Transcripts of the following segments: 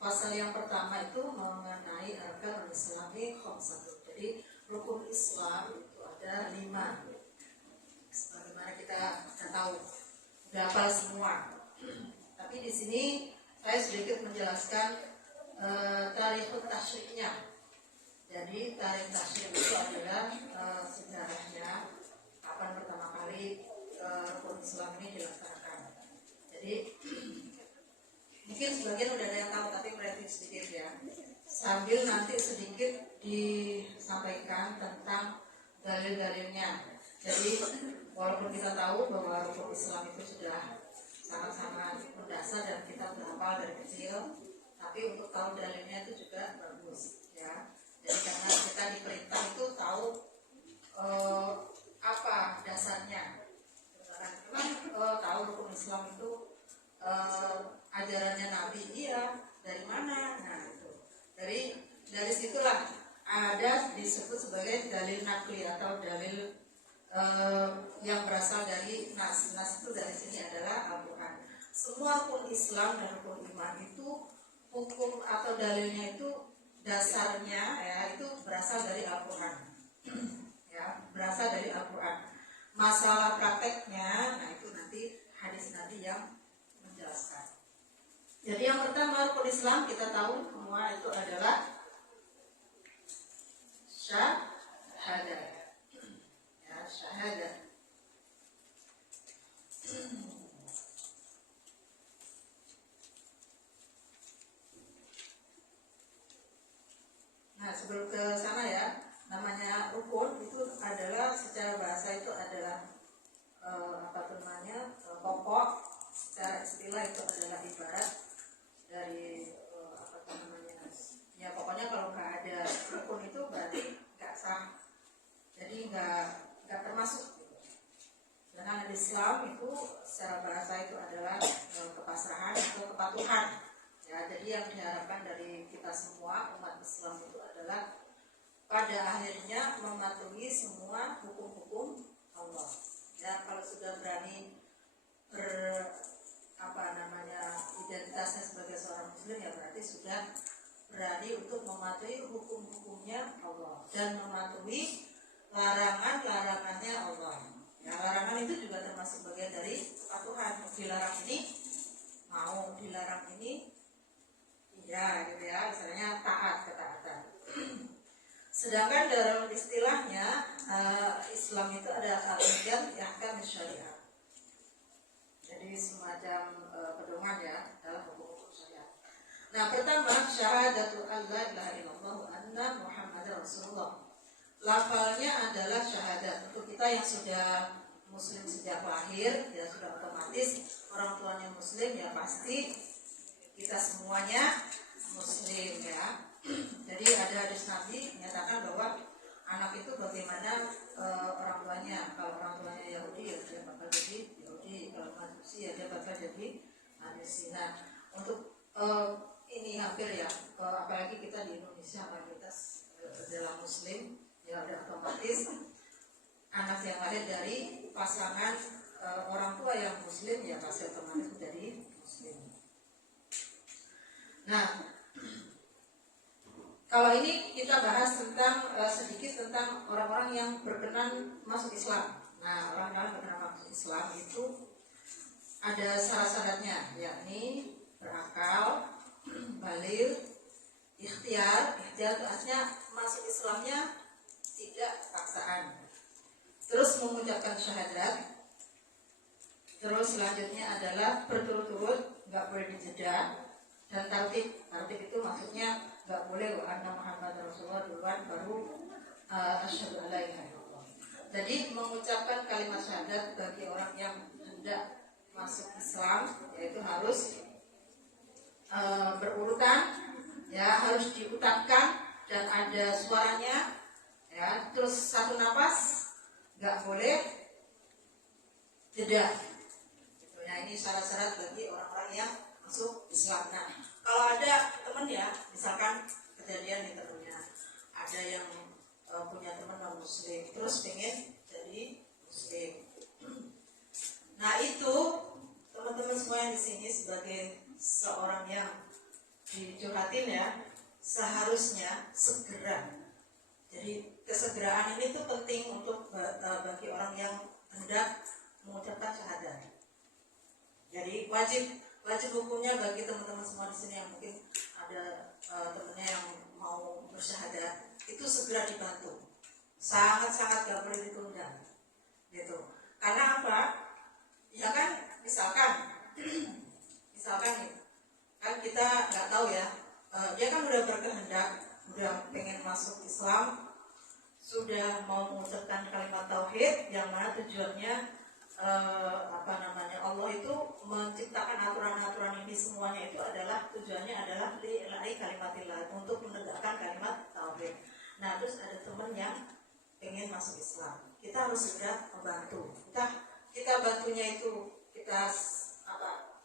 pasal yang pertama itu mengenai arkanul Islami khamsatun. Jadi rukun Islam itu ada 5. Sebagaimana kita tahu, udah hafal semua. Tapi di sini saya sedikit menjelaskan tarikhut tasyriknya. Jadi tarikh tasyrik itu adalah sejarahnya kapan pertama kali rukun Islam ini dilaksanakan. Jadi mungkin sebagian udah ada yang tahu, tapi berarti sedikit ya. Sambil nanti sedikit disampaikan tentang dalil-dalilnya. Jadi walaupun kita tahu bahwa rukun Islam itu sudah sangat-sangat mendasar dan kita sudah hafal dari kecil, tapi untuk tahu dalilnya itu juga bagus ya. Jadi karena kita diperintah itu tahu apa dasarnya. Memang tahu rukun Islam itu ajarannya Nabi, iya, dari mana? Nah itu dari situlah ada disebut sebagai dalil nakli atau dalil yang berasal dari nas. Nas itu dari sini adalah Al-Quran. Semua rukun Islam dan rukun iman itu hukum atau dalilnya itu dasarnya ya itu berasal dari Al-Quran. Ya, berasal dari Al-Quran. Masalah prakteknya, nah itu nanti hadis Nabi yang menjelaskan. Jadi yang pertama rukun Islam kita tahu semua itu adalah syahadat. Ya, syahadat. Nah sebelum ke sana ya, namanya rukun itu adalah secara bahasa itu adalah pokok. Secara istilah itu adalah ibarat dari ya pokoknya kalau nggak ada rukun itu berarti nggak sah, jadi nggak termasuk gitu. Sedangkan Islam itu secara bahasa itu adalah kepasrahan atau kepatuhan ya. Jadi yang diharapkan dari kita semua umat Islam itu adalah pada akhirnya mematuhi semua hukum-hukum Allah ya. Kalau sudah berani identitasnya sebagai seorang muslim ya berarti sudah berani untuk mematuhi hukum-hukumnya Allah dan mematuhi larangan-larangannya Allah. Ya, larangan itu juga termasuk bagian dari kepatuhan. Dilarang ini mau, dilarang ini iya gitu ya, misalnya taat, ketaatan. Sedangkan dalam istilahnya Islam itu ada al-ihkam ahkam syariah. Jadi semacam pedoman ya dalam hukum syariat. Nah pertama syahadatu an la ilaha illallah wa anna Muhammadar Rasulullah. Lafalnya adalah syahadat. Untuk kita yang sudah muslim sejak lahir ya sudah otomatis orang tuanya muslim ya pasti kita semuanya muslim ya. Jadi ada hadis Nabi menyatakan bahwa anak itu bagaimana orang tuanya. Kalau orang tuanya Yahudi ya dia bakal jadi Yahudi, kalau Majusi ya dia bakal jadi Majusi. Nah untuk ini hampir ya, apalagi kita di Indonesia mayoritas adalah muslim ya, udah otomatis anak yang lahir dari pasangan orang tua yang muslim ya pasti otomatis menjadi muslim. Nah kalau ini kita bahas tentang sedikit tentang orang-orang yang berkenan masuk Islam. Nah orang-orang berkenan masuk Islam itu ada syarat-syaratnya, yakni berakal, baligh, ikhtiar. Ikhtiar itu artinya masuk Islamnya tidak paksaan. Terus mengucapkan syahadat. Terus selanjutnya adalah berturut-turut, nggak boleh dijeda. Dan tartib itu maksudnya nggak boleh wa anna Muhammad Rasulullah duluan baru asyhadu alla ilaha illallah. Jadi mengucapkan kalimat syahadat bagi orang yang hendak masuk Islam yaitu harus berurutan ya, harus diucapkan dan ada suaranya ya. Terus satu napas, nggak boleh jeda. Nah ini syarat-syarat bagi orang-orang yang masuk Islam. Nah kalau ada teman ya, misalkan kejadian di temennya ada yang punya teman non muslim terus pengen jadi muslim. Nah itu teman-teman semua yang di sini sebagai seorang yang dicurhatin ya, seharusnya segera. Jadi kesegeraan ini tuh penting untuk bagi orang yang hendak mengucapkan syahadat. Jadi wajib hukumnya bagi teman-teman semua di sini yang mungkin ada temennya yang mau bersyahadat, itu segera dibantu. Sangat-sangat gak boleh ditunda. Gitu. Karena apa? Ya kan, misalkan nih, kan kita nggak tahu ya, dia kan udah berkehendak, udah pengen masuk Islam, sudah mau mengucapkan kalimat tauhid, yang mana tujuannya Allah itu menciptakan aturan-aturan ini semuanya itu adalah tujuannya adalah lillahi kalimatillah, untuk menegakkan kalimat tauhid. Nah, terus ada teman yang pengen masuk Islam, kita harus segera membantu. Kita bantunya itu kita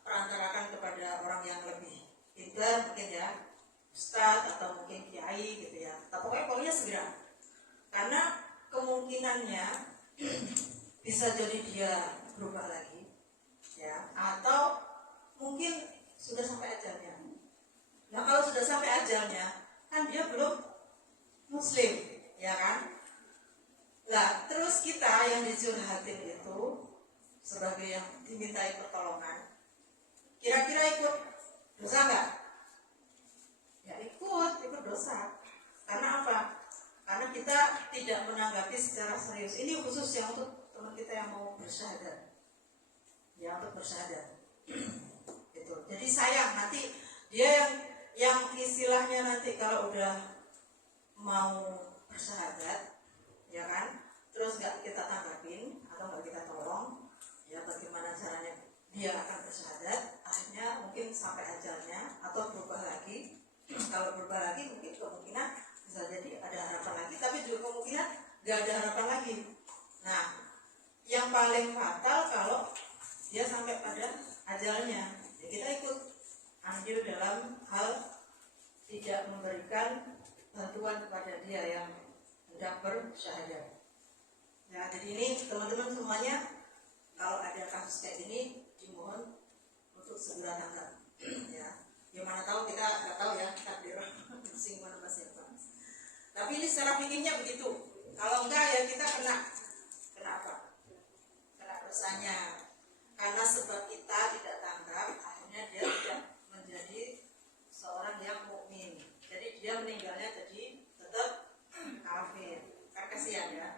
perantarakan kepada orang yang lebih pintar, mungkin ya ustadz atau mungkin kiai gitu ya. Pokoknya segera, karena kemungkinannya bisa jadi dia berubah lagi ya, atau mungkin sudah sampai ajalnya. Nah, kalau sudah sampai ajalnya kan dia belum muslim ya kan. Nah, terus kita yang dicurhatin itu sebagai yang dimintai pertolongan, kira-kira ikut dosa nggak? Ya ikut dosa. Karena apa? Karena kita tidak menanggapi secara serius. Ini khusus yang untuk teman kita yang mau bersyahadat, ya, untuk bersyahadat. Gitu. Jadi sayang nanti dia yang istilahnya nanti kalau udah mau bersyahadat, ya kan, terus nggak kita tanggapin atau nggak kita tolong, ya bagaimana caranya dia akan bersyahadat, akhirnya mungkin sampai ajalnya atau berubah lagi. Kalau berubah lagi mungkin kemungkinan bisa jadi ada harapan lagi, tapi juga kemungkinan nggak ada harapan lagi. Nah, yang paling fatal kalau dia sampai pada ajalnya, ya kita ikut andil dalam hal tidak memberikan bantuan kepada dia yang hendak bersyahadat. Nah, jadi ini teman-teman semuanya, kalau ada kasus kayak gini dimohon untuk segera tanggap. Ya mana tahu, kita nggak tahu ya takdir singgung apa siapa. Tapi ini secara fikihnya begitu. Kalau enggak ya kita kena apa? Kena dosanya. Karena sebab kita tidak tanggap, akhirnya dia tidak menjadi seorang yang mukmin. Jadi dia meninggalnya jadi tetap kafir. Kan kasihan ya.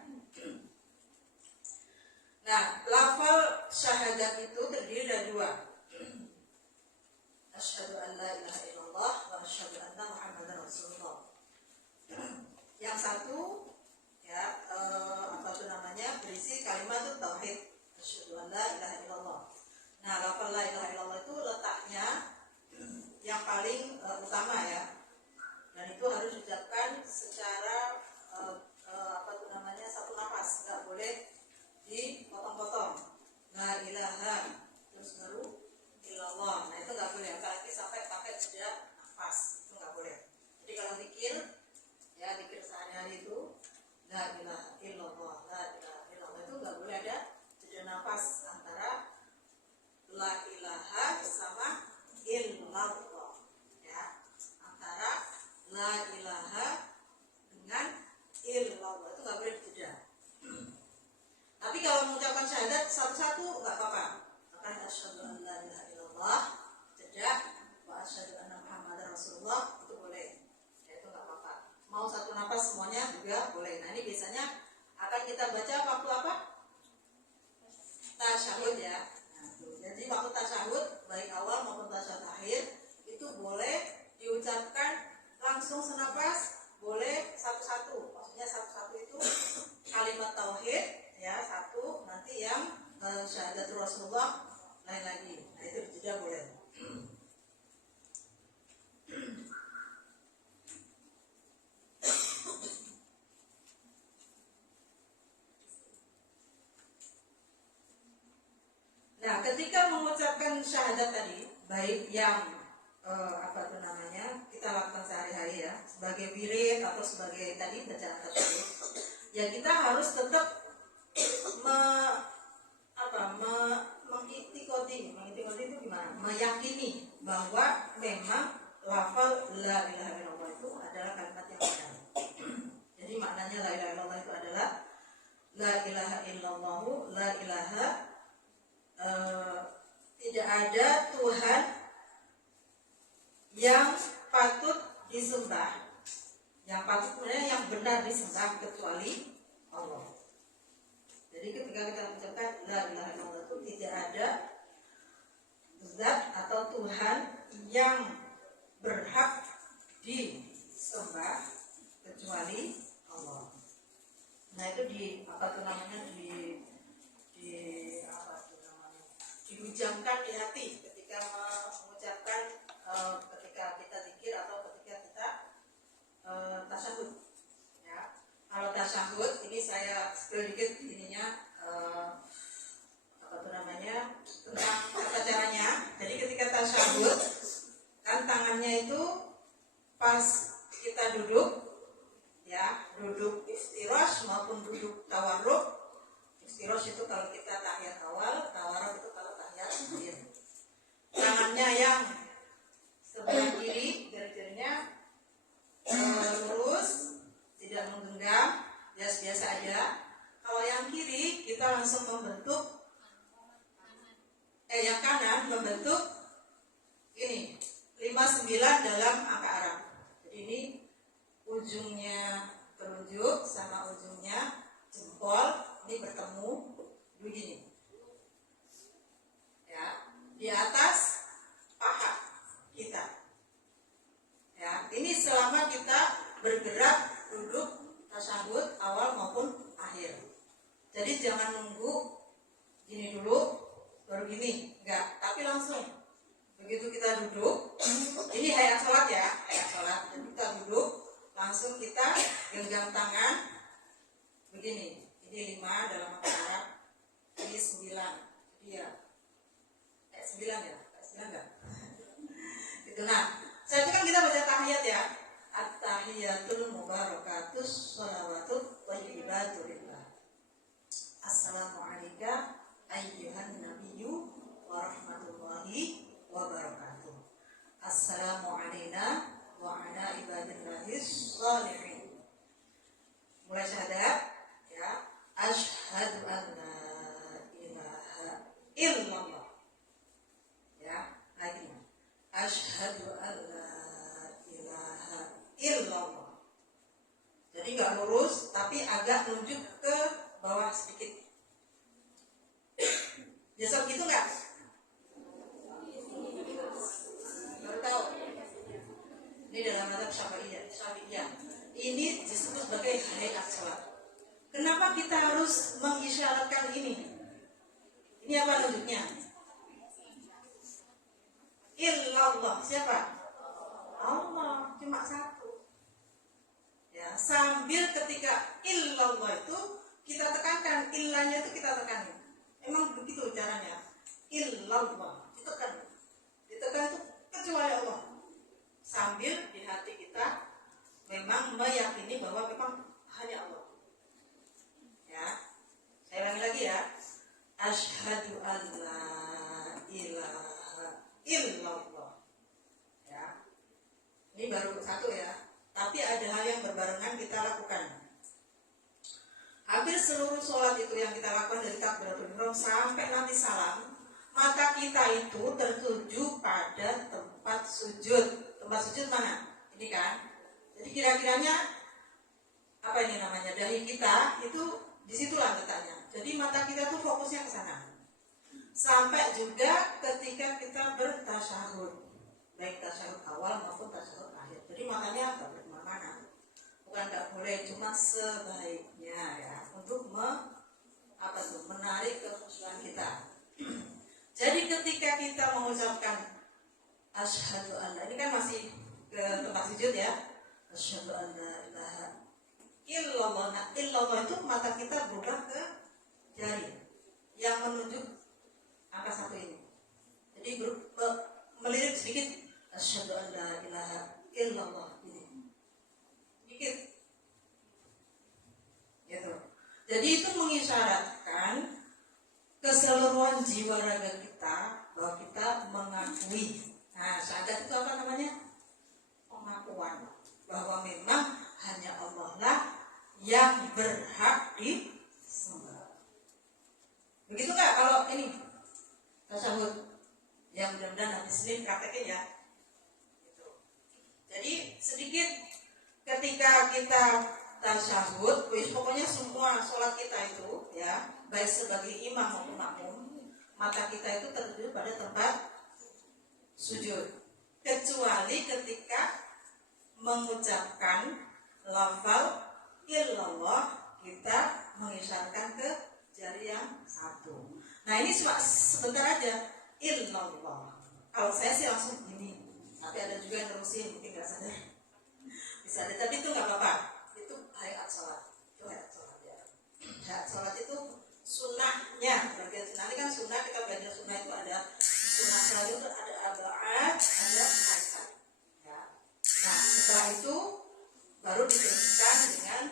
Nah, lafal syahadat itu terdiri dari dua. Asyhadu an la ilaha illallah wa asyhadu anna Muhammadar Rasulullah. Yang satu ya berisi kalimat tauhid, asyhadu an la ilaha illallah. Nah, lafal la ilaha illallah itu letaknya yang paling utama ya. Dan itu harus diucapkan secara satu nafas, enggak boleh dipotong-potong. La ilaha terus baru illallah. Nah, itu nggak boleh, apalagi sampai pakai jeda nafas, itu nggak boleh. Jadi kalau zikir sehari-hari itu la ilaha illallah, la ilaha illallah, itu nggak boleh ada jeda nafas antara la ilaha sama illallah ya, antara la ilaha dengan illallah itu nggak boleh jeda. Tapi kalau mengucapkan syahadat satu-satu nggak apa-apa. Maka asyhadu an la ilaha illallah jeda wa asyhadu anna Muhammadar Rasulullah itu boleh. Ya, itu nggak apa-apa. Mau satu nafas semuanya juga boleh. Nah, ini biasanya akan kita baca waktu apa? Tasyahud ya. Nah, jadi waktu tasyahud baik awal maupun tasyahud akhir itu boleh diucapkan langsung senafas, boleh satu-satu. Maksudnya satu-satu itu kalimat tauhid ya, satu nanti yang syahadatul Rasulullah lain lagi. Nah, itu tidak boleh. Nah, ketika mengucapkan syahadat tadi, baik yang kita lakukan sehari-hari ya, sebagai wirid atau sebagai tadi bacaan tersebut, ya kita harus tetap mengiktikodi itu gimana? Meyakini bahwa memang lafal la ilaha illallah itu adalah kalimat yang benar. Jadi maknanya la ilaha illallah itu adalah la ilaha illallah, la ilaha tidak ada Tuhan yang patut disembah, yang patut sebenarnya yang benar disembah kecuali Allah. Jadi ketika kita mengucapkan la ilaha illallah itu tidak ada zat atau Tuhan yang berhak disembah kecuali Allah. Nah itu diujamkan di hati ketika mengucapkan ketika kita zikir atau ketika kita tasyahud. Ya. Kalau tasyahud ini saya sedikit ininya tentang tata caranya. Jadi ketika tasyahud kan tangannya itu pas kita duduk, ya duduk iftirash maupun duduk tawarruk. Iftirash itu kalau kita tahiyat awal, tawarruk itu kalau tahiyat akhir. Tangannya yang sebelah kiri jari-jarinya lurus, tidak menggenggam, biasa-biasa aja. Kalau yang kiri kita langsung membentuk, yang kanan membentuk ini 59 dalam angka Arab. Jadi ini ujungnya telunjuk sama ujungnya jempol ini bertemu begini. Ya, di atas paha kita. Ya, ini selama kita bergerak duduk tasyahud awal maupun akhir. Jadi jangan nunggu gini dulu baru gini, enggak, tapi langsung begitu kita duduk, ini hayat sholat ya, hayat sholat. Dan kita duduk, langsung kita genggam tangan begini. Ini 5 dalam angka Arab, ini 9. Jadi ya, 9 ya, 9 enggak? Itu nah, saya itu kan kita baca tahiyat ya, at-tahiyatul mubarakatus sholawatut thayyibatun lillah. Assalamualaikum ayyuhan nabiyyu wa rahmatullahi wa barakatuh. Assalamu alayna wa ala ibadillahis sholihin. Mulai syahadat ya, asyhadu an la ilaha illallah. Ya, lagi. Asyhadu an la ilaha illallah. Jadi enggak lurus tapi agak nunjuk ke bawah sedikit. Biasa begitu enggak? Baru tahu. Ini dalam mazhab Syafi'iyah. Ini disebut sebagai hayat sholat. Kenapa kita harus mengisyaratkan ini? Ini apa nunjuknya? Illallah. Siapa? Allah. Cuma satu. Ya, sambil ketika illallah itu kita tekankan, illahnya itu kita tekan. Emang begitu caranya. Illallah ditekan. Ditekan itu kecuali Allah. Sambil di hati kita memang meyakini bahwa memang hanya Allah. Ya. Saya ulangi lagi ya. Asyhadu an la ilaha illallah. Ya. Ini baru satu ya. Tapi ada hal yang berbarengan kita lakukan. Hampir seluruh sholat itu yang kita lakukan dari takbiratul ihram sampai nanti salam, mata kita itu tertuju pada tempat sujud. Tempat sujud mana? Ini kan. Jadi kira-kiranya apa ini namanya? Dahi kita itu disitulah letaknya. Jadi mata kita tuh fokusnya ke sana. Sampai juga ketika kita bertasyahud, baik tasyahud awal maupun tasyahud akhir. Jadi matanya nggak boleh kemana-mana. Bukan nggak boleh, cuma sebaiknya ya untuk menarik kekhusyuan kita. Jadi ketika kita mengucapkan asyhadu an la, ini kan masih ke tempat sujud ya. Asyhadu an la ilaha illallah. Nah, illallah itu mata kita berubah ke jari yang menunjuk angka 1 ini. Jadi melirik sedikit asyhadu an la ilaha illallah ini. Sedikit. Gitu. Jadi itu mengisyaratkan keseluruhan jiwa raga kita bahwa kita mengakui. Nah, syahadat itu apa namanya? yang berhak disembah. Begitu nggak kalau ini tasyahud? Ya mudah-mudahan nanti Senin praktekin ya. Gitu. Jadi sedikit ketika kita tasyahud, pokoknya semua sholat kita itu ya, baik sebagai imam maupun makmum, mata kita itu tertuju pada tempat sujud, kecuali ketika mengucapkan lafal illallah, kita mengisyaratkan ke jari yang satu. Nah ini sebentar aja, illallah. Kalau saya sih langsung gini, tapi ada juga yang terusin, mungkin nggak sadar. Bisa ada, tapi itu nggak apa-apa. Itu hayat sholat, itu hayat sholat ya. Hayat sholat itu sunnahnya, bagian sunnah ini kan sunnah, kita belajar sunnah itu ada sunnah selalu itu ada abaat, ada hayat. Ya. Nah setelah itu baru diteruskan dengan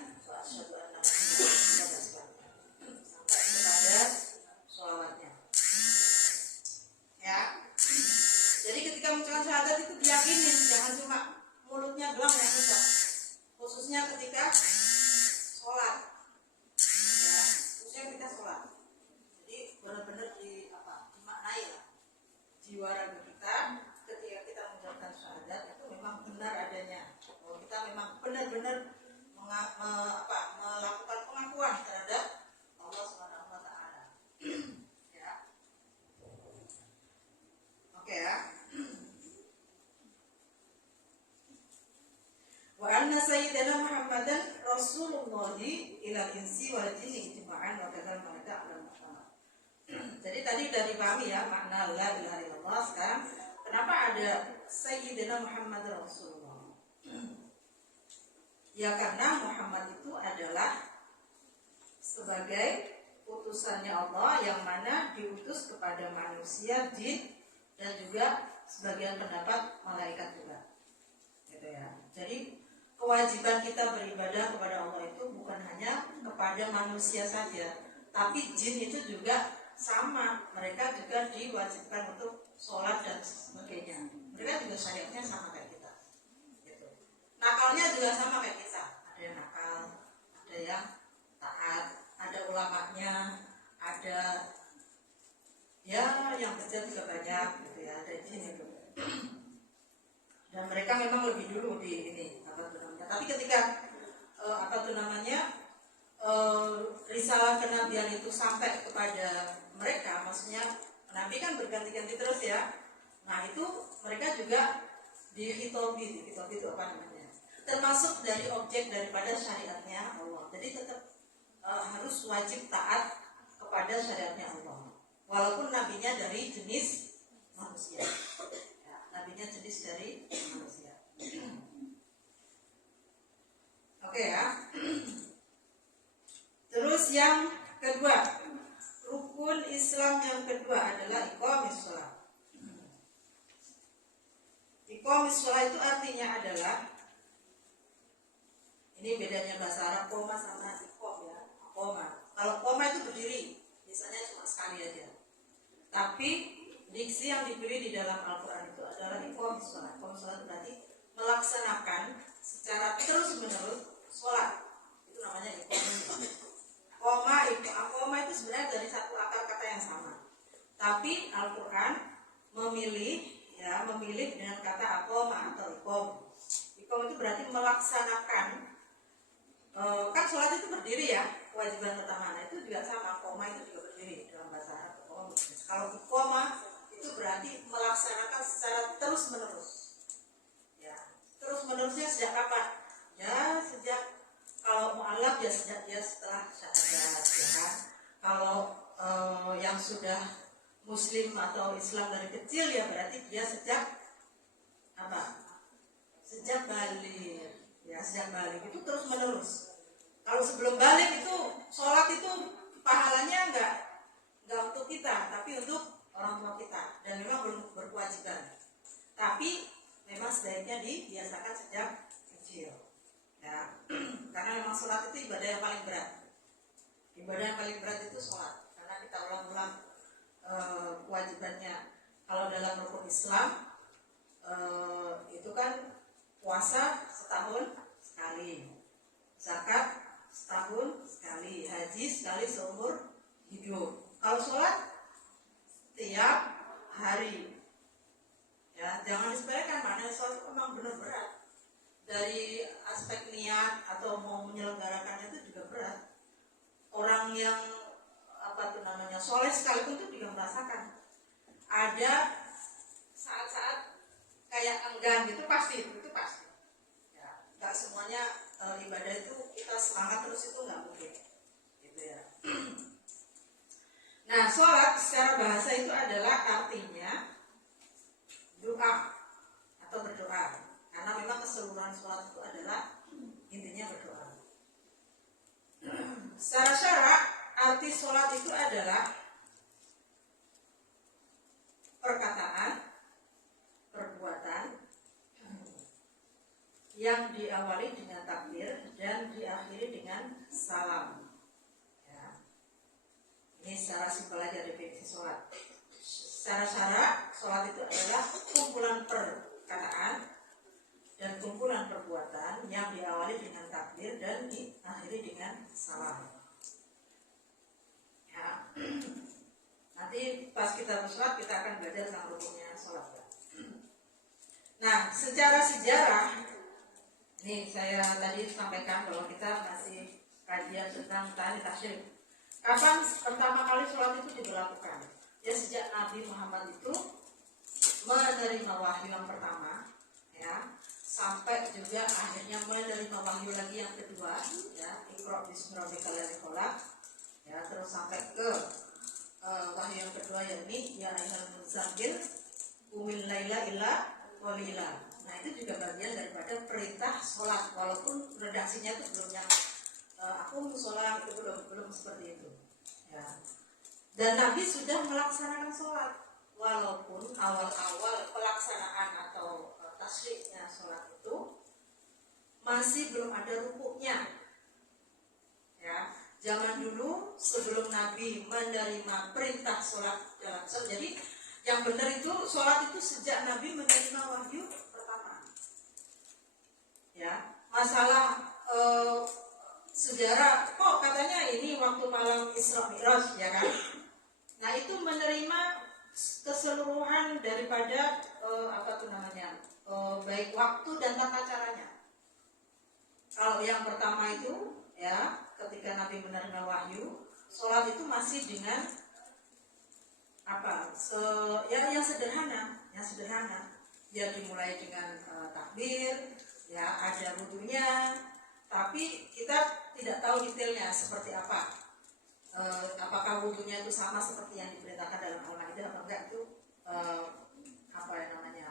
asyhadu anna Muhammadan rasulullah sampai kepada sholawatnya. Ya. Jadi ketika mengucapkan syahadat itu diyakinin, jangan cuma mulutnya doang yang ucap. Khususnya ketika sholat. Ya, khususnya ketika sholat. Jadi benar-benar dimaknai lah. Jiwa raga kita ketika kita mengucapkan syahadat itu memang benar adanya. Bahwa kita memang benar-benar melakukan pengakuan terhadap Allah Subhanahu wa taala. Ya. Oke ya. Wa anna sayyidana Muhammadan Rasulullah ilal insi wal jinni ijma'an wa kadzal ma'ada ala Muhammad. Jadi tadi udah dipahami ya makna la ilaha illallah. Sekarang kenapa ada sayyidina Muhammad Rasulullah? Ya karena Muhammad itu adalah sebagai utusannya Allah yang mana diutus kepada manusia, jin, dan juga sebagian pendapat malaikat juga. Gitu ya. Jadi kewajiban kita beribadah kepada Allah itu bukan hanya kepada manusia saja, tapi jin itu juga sama. Mereka juga diwajibkan untuk sholat dan sebagainya. Mereka juga syariatnya sama kayak kita. Gitu. Nakalnya juga sama kayak kita. Ada yang nakal, ada yang taat, ada ulamanya, ada ya yang kecil juga banyak gitu ya, ada jin itu. Dan mereka memang lebih dulu di ini tapi ketika risalah kenabian itu sampai kepada mereka, maksudnya nabi kan berganti-ganti terus ya. Nah itu mereka juga dihitobi itu apa namanya? Termasuk dari objek daripada syariatnya Allah. Jadi tetap harus wajib taat kepada syariatnya Allah. Walaupun nabinya dari jenis manusia. Ya, nabinya jenis dari manusia. Oke ya. Terus yang kedua, rukun Islam yang kedua adalah iqamis shalah. Iqamis shalah itu artinya adalah, ini bedanya bahasa Arab koma sama iqam ya. Koma. Kalau koma itu berdiri, biasanya cuma sekali aja. Tapi diksi yang dipilih di dalam Al-Quran itu adalah iqamis shalah. Iqamis shalah itu berarti melaksanakan secara terus-menerus sholat. Itu namanya iqamis. Koma itu sebenarnya dari satu akar kata yang sama. Tapi Al-Quran memilih dengan kata aqoma atau iqom. Iqom itu berarti melaksanakan. Kan sholat itu berdiri ya, kewajiban pertama. Nah, itu juga sama, koma itu juga berdiri dalam bahasa Arab. Kalau iqoma itu berarti melaksanakan secara terus-menerus. Ya, terus-menerusnya sejak kapan? Ya, sejak kalau mu'alaf ya sejak dia setelah syahadat ya kan. Kalau yang sudah muslim atau Islam dari kecil ya berarti dia sejak apa? Sejak balik. Ya, sejak balik itu terus menerus. Kalau sebelum balik itu sholat itu pahalanya enggak untuk kita, tapi untuk orang tua kita, dan memang belum berkewajiban. Tapi memang sebaiknya dibiasakan sejak kecil. Ya, karena memang sholat itu ibadah yang paling berat. Ibadah yang paling berat itu sholat, karena kita ulang-ulang kewajibannya. Kalau dalam rukun Islam itu kan puasa setahun sekali, zakat kali seumur hidup. Kalau sholat tiap hari, ya jangan disepelekan, maknanya sholat itu memang benar berat. Dari aspek niat atau mau menyelenggarakannya itu juga berat. Orang yang soleh sekalipun itu juga merasakan ada saat-saat kayak enggan gitu, pasti itu pasti. Ya, nggak semuanya ibadah itu kita semangat terus, itu nggak mungkin, gitu ya. Nah, sholat secara bahasa itu adalah artinya doa atau berdoa, karena memang keseluruhan sholat itu adalah intinya berdoa. Secara syarak, arti sholat itu adalah perkataan, perbuatan yang diawali dengan takbir dan diakhiri dengan salam. Ya. Ini secara simpel aja definisi sholat. Secara syarak, sholat itu adalah kumpulan perkataan dan kumpulan perbuatan yang diawali dengan takbir dan diakhiri dengan salam. Ya. Nanti pas kita bersolat kita akan belajar tentang rukunnya sholat. Nah, secara sejarah, nih saya tadi sampaikan bahwa kita masih kajian tentang tarikh tasyrik. Kapan pertama kali sholat itu diberlakukan? Ya sejak Nabi Muhammad itu menerima wahyu yang pertama, ya, sampai juga akhirnya menerima wahyu lagi yang kedua, ya, Iqra bismi rabbikal ladzi khalaq, ya, terus sampai ke wahyu yang kedua yakni ya ayyuhal muzammil qumil laila illa qalila. Nah, itu juga bagian daripada perintah sholat, walaupun redaksinya itu belum yang aku sholat, itu belum seperti itu, ya. Dan Nabi sudah melaksanakan sholat, walaupun awal-awal pelaksanaan atau tasyriknya sholat itu masih belum ada rukuknya, ya. Zaman dulu sebelum Nabi menerima perintah sholat dalam sholat, jadi yang benar itu sholat itu sejak Nabi menerima wahyu pertama, ya. Masalah sejarah kok katanya ini waktu malam Isra Mi'raj, ya kan. Nah, itu menerima keseluruhan daripada baik waktu dan tata caranya. Kalau yang pertama itu, ya, ketika Nabi menerima wahyu, sholat itu masih dengan yang sederhana, Ya dimulai dengan takbir, ya ada wudunya, tapi kita tidak tahu detailnya seperti apa. Apakah wudunya itu sama seperti yang diperintahkan dalam Al-Maidah atau enggak, itu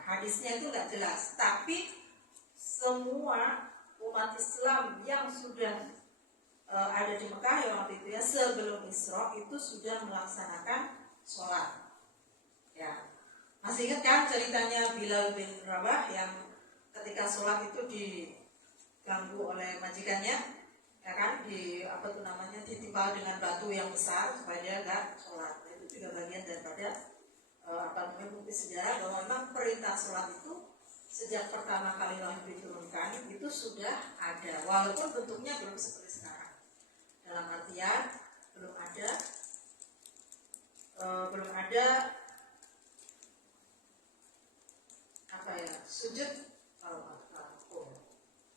hadisnya itu enggak jelas. Tapi semua umat Islam yang sudah ada di Mekah ya waktu itu, ya, sebelum Isra itu sudah melaksanakan sholat, ya. Masih ingat kan ceritanya Bilal bin Rabah yang ketika sholat itu diganggu oleh majikannya, ya kan, ditimpal dengan batu yang besar supaya dia enggak sholat. Itu juga bagian daripada bukti sejarah bahwa memang perintah sholat itu sejak pertama kali wahyu diturunkan itu sudah ada, walaupun bentuknya belum seperti sekarang. Dalam artian belum ada sujud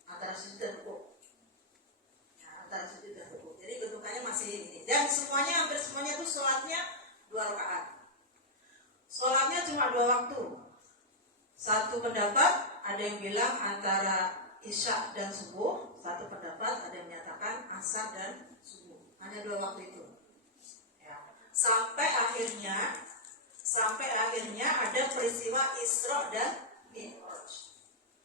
antara sujud dan rukuk. Antara sujud dan rukuk. Jadi bentukannya masih ini. Dan hampir semuanya itu sholatnya 2 rakaat. Sholatnya cuma 2 waktu. Satu pendapat ada yang bilang antara Isya dan subuh. Satu pendapat ada yang menyatakan asar dan subuh. Hanya 2 waktu itu. Ya. Sampai akhirnya ada peristiwa Isra dan Mi'raj.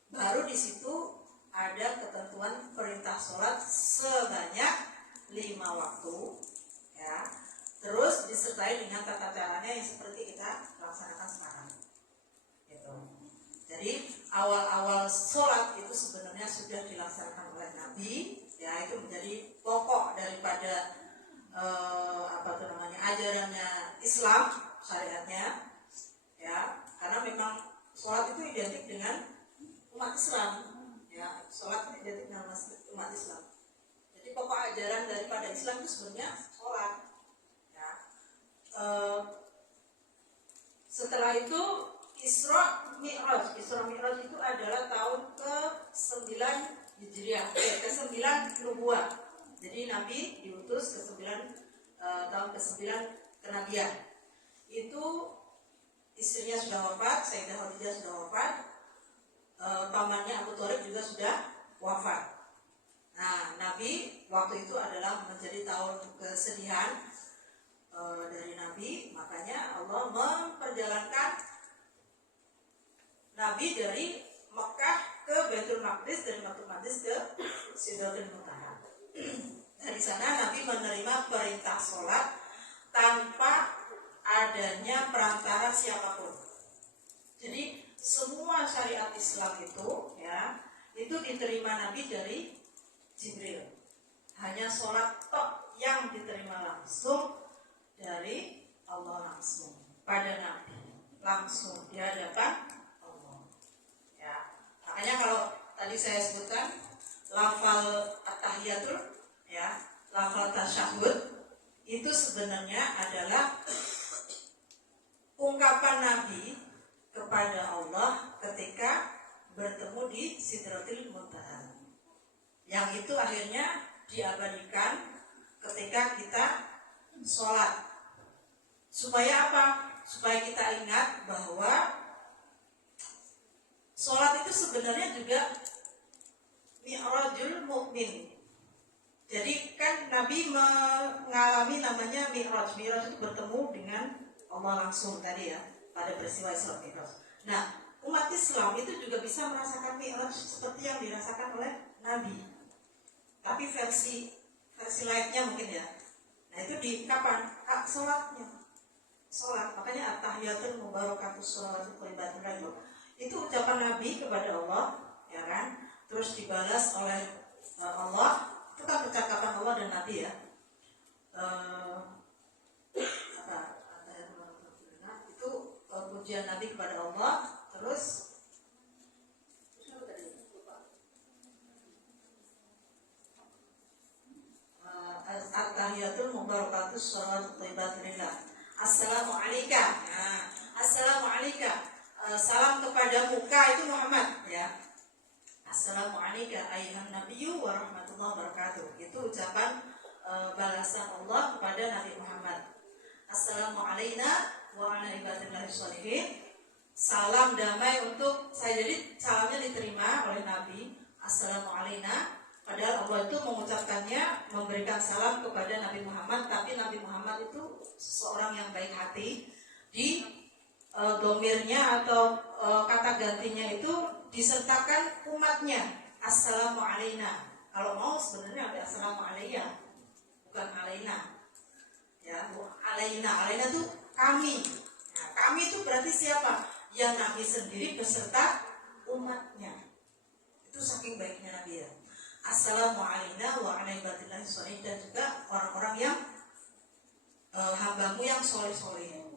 Baru di situ ada ketentuan perintah sholat sebanyak 5 waktu, ya. Terus disertai dengan tata caranya yang seperti kita laksanakan sekarang, gitu. Jadi awal-awal sholat itu sebenarnya sudah dilaksanakan oleh Nabi, ya. Itu menjadi pokok daripada ajarannya Islam, syariatnya, ya. Karena memang sholat itu identik dengan umat Islam, ya. Sholat itu identik dengan umat Islam. Jadi pokok ajaran daripada Islam itu sebenarnya sholat. Ya. Setelah itu Isra Mi'raj. Isra Mi'raj itu adalah tahun ke-9 Hijriah, ke-9 Nubuwah. Jadi Nabi diutus ke-9 tahun ke-9 kenabian. Itu istrinya sudah wafat, Sayyidah Khadijah sudah wafat, pamannya Abu Thalib juga sudah wafat. Nah, Nabi waktu itu adalah menjadi tahun kesedihan dari Nabi, makanya Allah memperjalankan Nabi dari Mekah ke Baitul Maqdis, dari Baitul Maqdis ke Sidratul Muntaha. Dari sana Nabi menerima perintah sholat tanpa adanya perantara siapapun. Jadi semua syariat Islam itu ya, itu diterima Nabi dari Jibril. Hanya sholat tok yang diterima langsung dari Allah, langsung pada Nabi, langsung di hadapan Allah. Ya, makanya kalau tadi saya sebutkan lafal at-tahiyatul, ya, lafal tasyahud itu sebenarnya adalah ungkapan Nabi kepada Allah ketika bertemu di Sidratul Muntaha. Yang itu akhirnya diabadikan ketika kita sholat. Supaya apa? Supaya kita ingat bahwa sholat itu sebenarnya juga mi'rajul mu'min. Jadi kan Nabi mengalami namanya mi'raj. Mi'raj itu bertemu dengan Allah langsung tadi ya, pada peristiwa Isra Mi'raj. Nah, umat Islam itu juga bisa merasakan mi'raj seperti yang dirasakan oleh Nabi. Tapi versi lainnya mungkin ya. Nah, itu di kapan? Sholatnya. Sholat, makanya at-tahiyatul mubarakatus sholawatu thayyibatul itu ucapan Nabi kepada Allah, ya kan? Terus dibalas oleh Allah. Itu kan percakapan Allah dan Nabi ya. Itu pujian Nabi kepada Allah. Terus at-tahiyatul mubarakatus sholawatu thayyibatul Assalamualaikum. Nah, Assalamualaikum. Salam kepada muka itu Muhammad ya. Assalamualaikum ayuhan nabiyyu wa rahmatullahi wabarakatuh. Itu ucapan balasan Allah kepada Nabi Muhammad. Assalamualaikum wa ala ibadillahi sholihin. Salam damai untuk saya. Jadi salamnya diterima oleh Nabi. Assalamualaikum. Padahal Allah itu mengucapkannya, memberikan salam kepada Nabi Muhammad, tapi Nabi Muhammad itu seorang yang baik hati. Di domirnya atau kata gantinya itu disertakan umatnya. Assalamualaikum. Kalau mau sebenarnya ada assalamualaikum, bukan alaina. Ya, alaina. Alaina itu kami. Nah, kami itu berarti siapa? Yang Nabi sendiri beserta umatnya. Itu saking baiknya Nabi ya. Assalamualaikum wa ala ibadillahi sholihin, dan juga orang-orang yang hambamu yang soleh-soleh.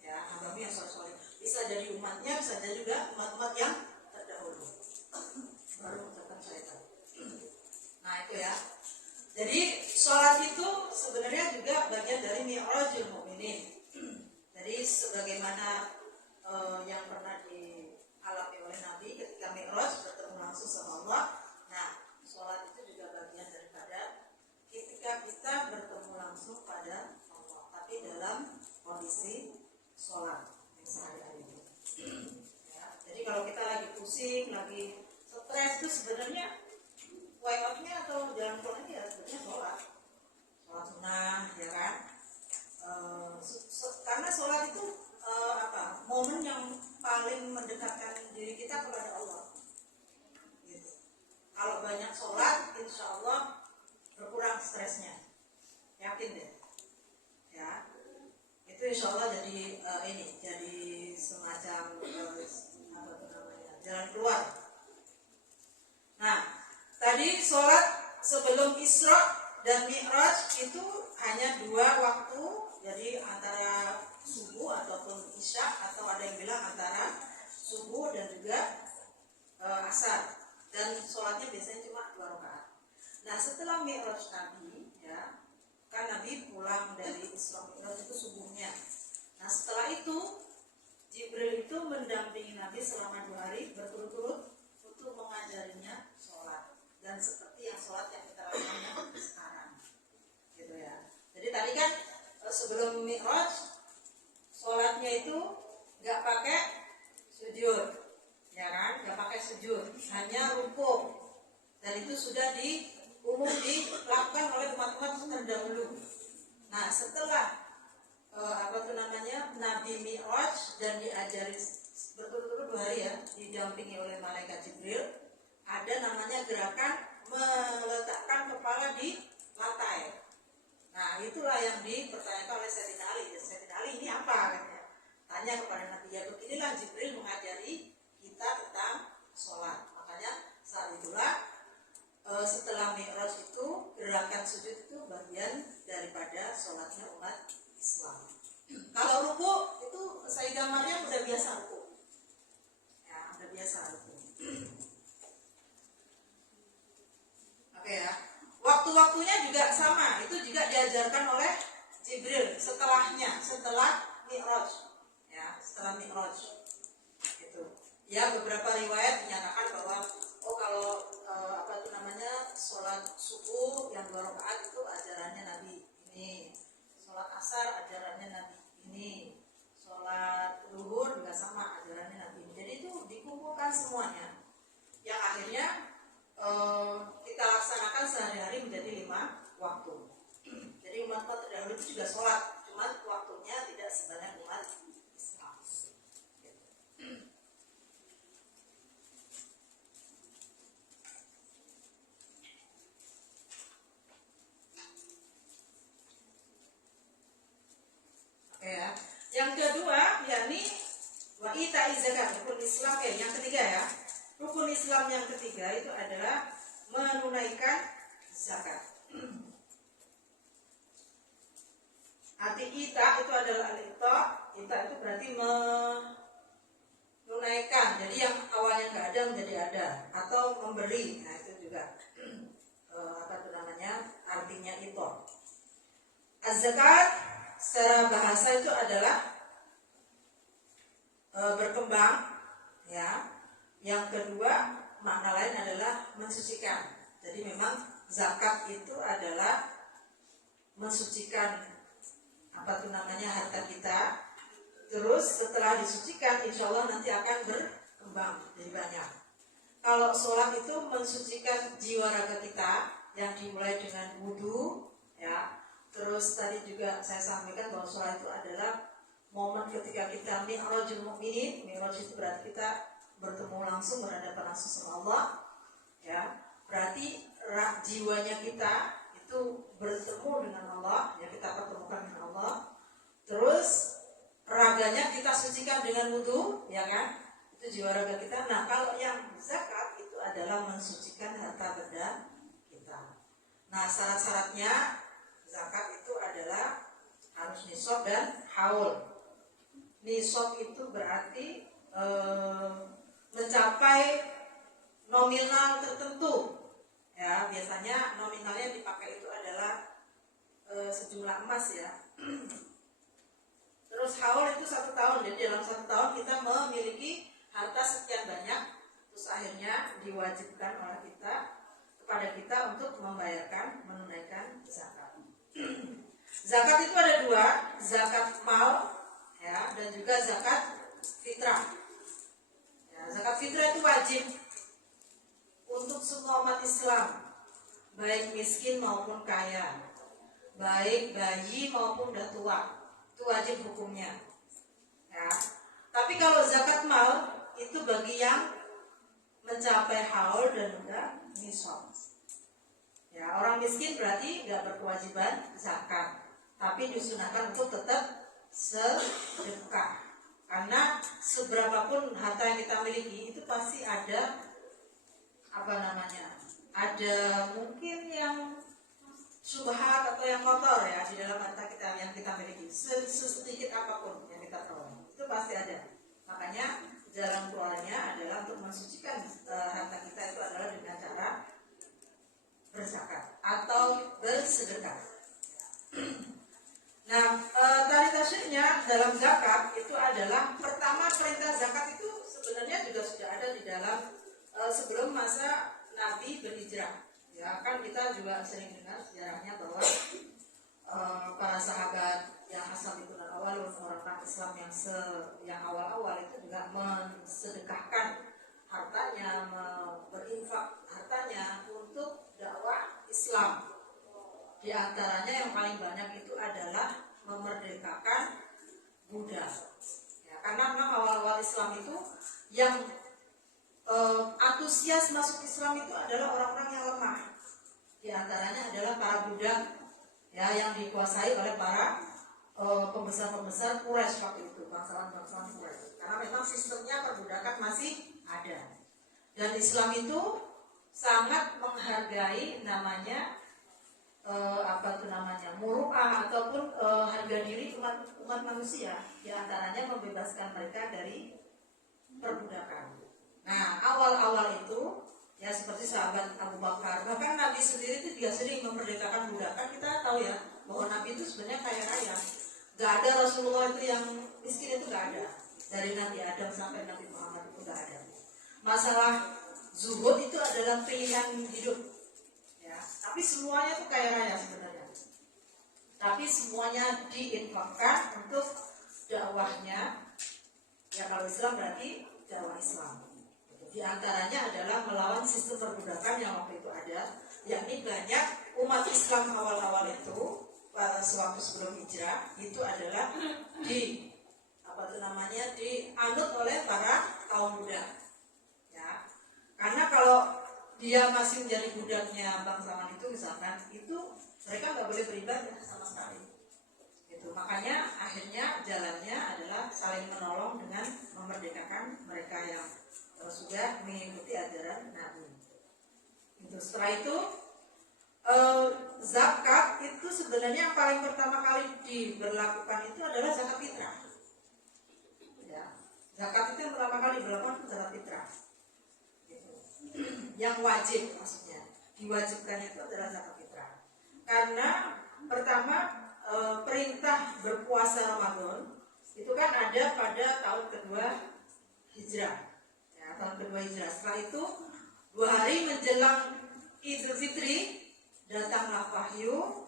Ya, hambamu yang soleh-soleh. Bisa jadi umatnya, bisa jadi juga umat-umat yang terdahulu. Baru mengucapkan syaitan. Nah itu ya. Jadi sholat itu sebenarnya juga bagian dari mi'rajul mu'minin. Jadi sebagaimana yang pernah dialami oleh Nabi ketika mi'raj bertemu langsung sama Allah. Nah, sholat itu juga bagian daripada ketika kita bertemu langsung pada Allah, tapi dalam kondisi sholat yang sehari-hari itu. Ya, jadi kalau kita lagi pusing, lagi stres itu sebenarnya way out-nya atau jalan keluarnya ya sebenarnya sholat sunnah, ya kan? Karena sholat itu momen yang paling mendekatkan diri kita kepada Allah. Kalau banyak sholat, insya Allah berkurang stresnya, yakin deh, ya. Itu insya Allah jadi jadi semacam jalan keluar. Nah, tadi sholat sebelum Isra dan Mi'raj itu hanya 2 waktu, jadi antara subuh ataupun isya, atau ada yang bilang antara subuh dan juga asar. Dan sholatnya biasanya cuma 2 rakaat. Nah, setelah Mi'raj Nabi, ya, kan Nabi pulang dari Isra Mi'raj itu subuhnya. Nah setelah itu Jibril itu mendampingi Nabi selama 2 hari berturut-turut untuk mengajarinya sholat, dan seperti yang sholat yang kita lakukan sekarang gitu ya. Jadi tadi kan sebelum Mi'raj sholatnya itu nggak pakai sujud, ya kan, nggak pakai sujud, hanya rukuk, dan itu sudah dilakukan oleh umat-umat terdahulu. Nah setelah Nabi Mi'raj dan diajari berturut-turut 2 hari ya, didampingi oleh malaikat Jibril, ada namanya gerakan meletakkan kepala di lantai. Nah itulah yang dipertanyakan oleh Sayyidina Ali. Sayyidina Ali ini apa? Katanya. Tanya kepada Nabi, ya beginilah Jibril mengajari kita tentang sholat. Makanya saat itulah setelah Mi'raj itu gerakan sujud itu bagian daripada sholatnya umat Islam. Kalau ruku itu Sayyidah Maryam udah biasa ruku, ya udah biasa ruku. Oke ya. Waktu-waktunya juga sama, itu juga diajarkan oleh Jibril setelah Mi'raj, ya setelah Mi'raj itu. Ya beberapa riwayat menyatakan bahwa kalau sholat subuh yang 2 rakaat itu ajarannya Nabi ini, sholat asar ajarannya Nabi ini, sholat zuhur juga sama ajarannya Nabi ini. Jadi itu dikumpulkan semuanya, yang akhirnya kita laksanakan sehari-hari menjadi 5 waktu. Jadi umat-umat terdahulu itu juga sholat, cuma waktunya tidak sebanyak umat Islam. Ya. Yang kedua yakni wa ita'iz zakat, rukun Islam yang ketiga ya. Rukun Islam yang ketiga itu adalah menunaikan zakat. Arti ita itu adalah al-ita itu berarti menunaikan. Jadi yang awalnya nggak ada menjadi ada, atau memberi. Nah itu juga artinya itu. Az-zakat secara bahasa itu adalah berkembang, ya. Yang kedua makna lain adalah mensucikan. Jadi memang zakat itu adalah mensucikan harta kita. Terus setelah disucikan, insya Allah nanti akan berkembang jadi banyak. Kalau sholat itu mensucikan jiwa raga kita, yang dimulai dengan wudu, ya. Terus tadi juga saya sampaikan bahwa sholat itu adalah momen ketika kita mi'rajul mu'minin. Mi'raj itu berarti kita bertemu langsung, berhadapan langsung sama Allah, ya. Berarti jiwanya kita itu bertemu dengan Allah, ya, kita pertemukan dengan Allah. Terus raganya kita sucikan dengan wudu, ya kan? Itu jiwa raga kita. Nah, kalau yang zakat itu adalah mensucikan harta benda kita. Nah, syarat-syaratnya zakat itu adalah harus nisab dan haul. Nisab itu berarti mencapai nominal tertentu. Ya, biasanya nominalnya dipakai itu adalah sejumlah emas, ya. Terus haul itu 1 tahun. Jadi dalam 1 tahun kita memiliki harta sekian banyak. Terus akhirnya diwajibkan oleh kepada kita untuk menunaikan zakat. Zakat itu ada 2, zakat mal, ya, dan juga zakat fitrah. Ya, zakat fitrah itu wajib untuk semua umat Islam, baik miskin maupun kaya, baik bayi maupun udah tua, itu wajib hukumnya. Ya. Tapi kalau zakat mal itu bagi yang mencapai haul dan udah nisab. Ya, orang miskin berarti nggak berkewajiban zakat, tapi disunahkan untuk tetap sedekah. Karena seberapapun harta yang kita miliki itu pasti ada ada mungkin yang subhat atau yang kotor, ya, di dalam harta kita yang kita miliki. Sedikit apapun yang kita peroleh itu pasti ada. Makanya jalan keluarnya adalah untuk mensucikan harta kita itu adalah dengan cara berzakat atau bersedekah. Nabi berhijrah. Ya kan kita juga sering dengar sejarahnya bahwa para sahabat yang asal itu dan awal orang Islam yang awal-awal itu juga mensedekahkan hartanya, berinfak hartanya untuk dakwah Islam. Di antaranya yang paling banyak itu adalah memerdekakan budak. Ya, karena memang awal-awal Islam itu yang antusias masuk Islam itu adalah orang-orang yang lemah. Di antaranya adalah para budak, ya, yang dikuasai oleh para pembesar-pembesar Quraisy waktu itu, bangsawan-bangsawan Quraisy. Karena memang sistemnya perbudakan masih ada. Dan Islam itu sangat menghargai namanya muru'ah ataupun harga diri umat manusia. Di antaranya membebaskan mereka dari perbudakan. Nah, awal-awal itu ya seperti sahabat Abu Bakar, bahkan Nabi sendiri itu juga sering memerdekakan budak. Kan kita tahu ya bahwa Nabi itu sebenarnya kaya raya. Gak ada Rasulullah itu yang miskin, itu gak ada. Dari Nabi Adam sampai Nabi Muhammad itu gak ada. Masalah zuhud itu adalah pilihan hidup, ya. Tapi semuanya itu kaya raya sebenarnya. Tapi semuanya diinfakkan untuk dakwahnya. Ya kalau Islam berarti dakwah Islam. Di antaranya adalah melawan sistem perbudakan yang waktu itu ada, yakni banyak umat Islam awal-awal itu sewaktu sebelum hijrah itu adalah dianut oleh para kaum budak. Ya, karena kalau dia masih menjadi budaknya bangsawan itu misalkan, itu mereka nggak boleh beribadah sama sekali. Itu makanya akhirnya jalannya adalah saling menolong dengan memerdekakan mereka yang sudah mengikuti ajaran Nabi. Itu setelah itu zakat itu sebenarnya yang paling pertama kali diberlakukan itu adalah zakat fitrah. Ya, zakat itu yang pertama kali diberlakukan zakat fitrah. Gitu. Yang wajib maksudnya diwajibkan itu adalah zakat fitrah. Karena pertama perintah berpuasa Ramadan itu kan ada pada tahun kedua Hijrah. Tahun kedua Hijrah. Setelah itu 2 hari menjelang Idul Fitri datanglah wahyu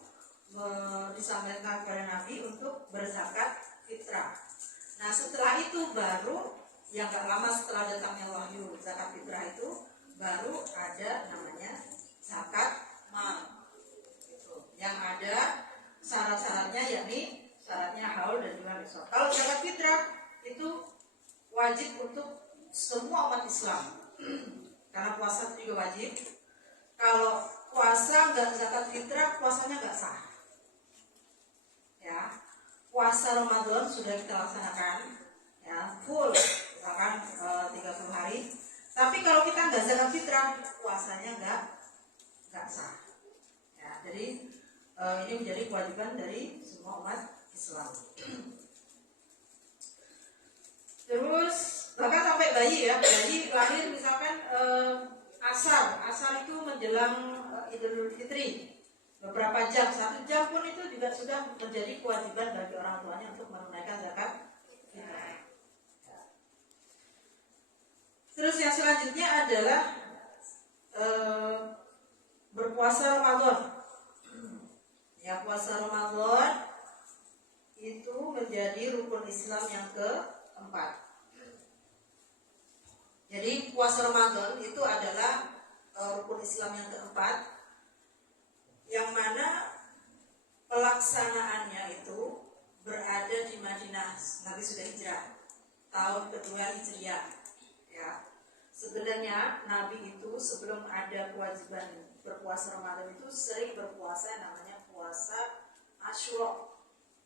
disampaikan kepada Nabi untuk berzakat fitrah. Nah setelah itu baru yang gak lama setelah datangnya wahyu zakat fitrah itu baru ada namanya zakat mal. Yang ada syarat-syaratnya yakni syaratnya haul dan juga nisab. Kalau zakat fitrah itu wajib untuk semua umat Islam, karena puasa itu juga wajib. Kalau puasa nggak zakat fitrah, puasanya nggak sah. Ya, puasa Ramadan sudah kita laksanakan, ya full, misalkan 30 hari. Tapi kalau kita nggak zakat fitrah, puasanya nggak sah. Ya, jadi ini menjadi kewajiban dari semua umat Islam. Terus bahkan sampai bayi ya, bayi lahir misalkan asar itu menjelang Idul Fitri beberapa jam, 1 jam pun itu juga sudah menjadi kewajiban bagi orang tuanya untuk menunaikan zakat fitrah. Terus yang selanjutnya adalah berpuasa Ramadan. Ya, puasa Ramadan itu menjadi rukun Islam yang keempat. Jadi puasa Ramadan itu adalah rukun Islam yang keempat, yang mana pelaksanaannya itu berada di Madinah. Nabi sudah hijrah tahun kedua Hijriah. Ya, sebenarnya Nabi itu sebelum ada kewajiban berpuasa Ramadan itu sering berpuasa namanya puasa Asyura.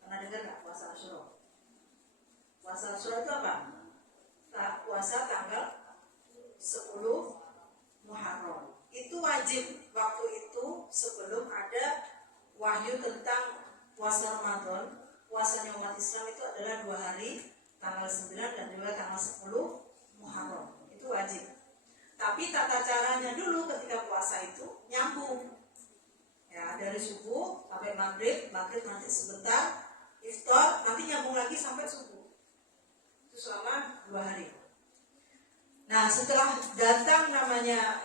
Pernah dengar nggak puasa Asyura? Puasa Asyura itu apa? Puasa tanggal 10 Muharram. Itu wajib waktu itu sebelum ada wahyu tentang puasa Ramadan. Puasanya umat Islam itu adalah 2 hari, tanggal 9 dan juga tanggal 10 Muharram. Itu wajib. Tapi tata caranya dulu ketika puasa itu nyambung. Ya, dari subuh sampai maghrib nanti sebentar, iftar, nanti nyambung lagi sampai subuh. Itu selama 2 hari. Nah setelah datang namanya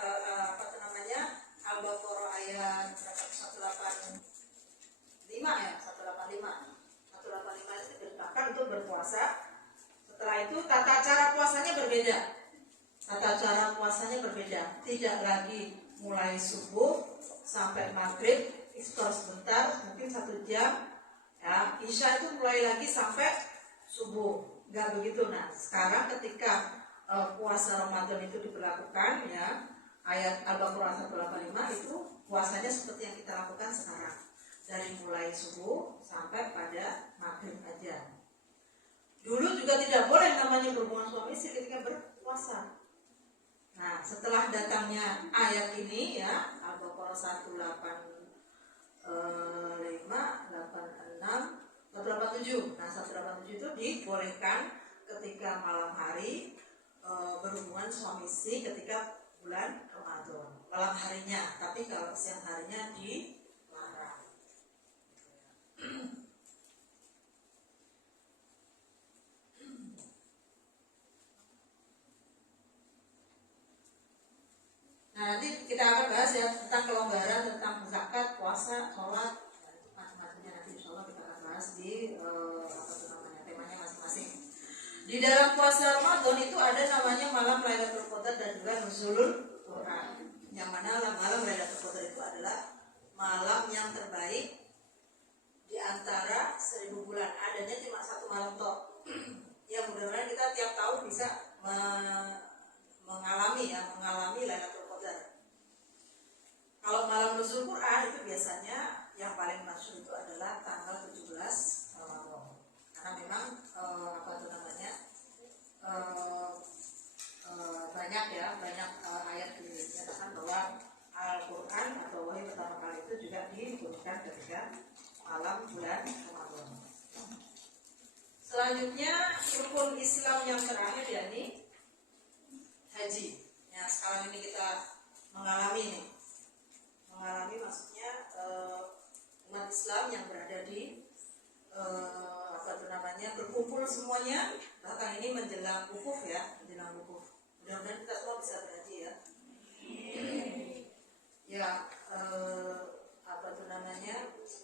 beda. Tata cara puasanya berbeda. Tidak lagi mulai subuh sampai maghrib, iftar sebentar, mungkin 1 jam. Ya, isya itu mulai lagi sampai subuh. Enggak begitu. Nah, sekarang ketika puasa Ramadan itu diberlakukan, ya, ayat Al-Baqarah 185 itu puasanya seperti yang kita lakukan sekarang. Dari mulai subuh sampai pada maghrib aja. Dulu juga tidak boleh namanya berhubungan suami istri ketika berpuasa. Nah, setelah datangnya ayat ini, ya, Al-Baqarah 185, 86, 187. Nah, 187 itu dibolehkan ketika malam hari berhubungan suami istri ketika bulan Ramadan. Malam harinya, tapi kalau siang harinya dilarang. Nah, nanti kita akan bahas ya tentang kelonggaran, tentang zakat, puasa, sholat, ya, itu macam-macamnya nanti insya Allah kita akan bahas di temanya masing-masing. Di dalam puasa Ramadan itu ada namanya malam Lailatul Qadar dan juga Nuzulul Quran. Yang mana malam Lailatul Qadar itu adalah malam yang terbaik di antara 1000 bulan. Adanya cuma 1 malam toh. Ya, mudah-mudahan kita tiap tahun bisa mengalami Lailatul Qadar. Kalau malam Nuzul Quran itu biasanya yang paling masyhur itu adalah tanggal 17 Ramadan. Karena memang banyak ayat dinyatakan bahwa Al-Quran atau wahyu pertama kali itu juga diturunkan ketika malam bulan Ramadan. Selanjutnya rukun Islam yang terakhir yakni haji. Ya, sekarang ini kita mengalami maksudnya umat Islam yang berada di berkumpul semuanya, bahkan ini menjelang wukuf ya, mudah-mudahan kita semua bisa berhaji ya. Ya,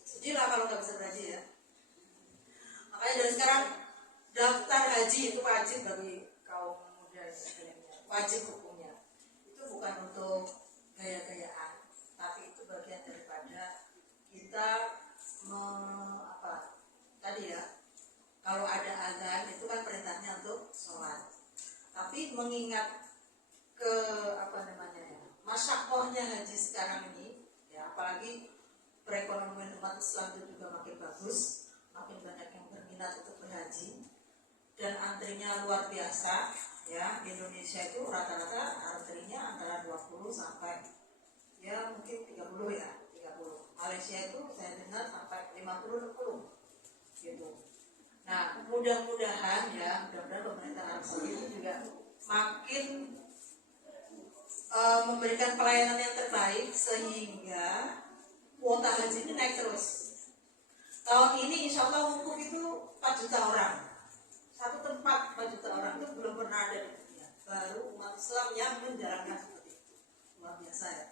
sedihlah kalau nggak bisa berhaji ya. Makanya dari sekarang daftar haji itu wajib bagi kaum muda sekalian, wajib hukumnya. Itu bukan untuk gaya-gayaan, tapi itu bagian daripada kita kalau ada azan itu kan perintahnya untuk sholat. Tapi mengingat masyakohnya haji sekarang ini, ya, apalagi perekonomian umat Islam itu juga makin bagus, makin banyak yang berminat untuk berhaji, dan antrinya luar biasa. Ya, Indonesia itu rata-rata antrinya antara 20 sampai ya mungkin 30 ya, 30. Malaysia itu saya dengar sampai 50-60 gitu. Nah, mudah-mudahan pemerintah Arab Saudi itu juga makin memberikan pelayanan yang terbaik sehingga kuota haji ini naik terus. Tahun ini insya Allah wukuf itu 4 juta orang. Satu tempat 4 juta orang itu belum pernah ada di dunia. Baru umat Islam yang menjalankan seperti itu. Luar biasa ya.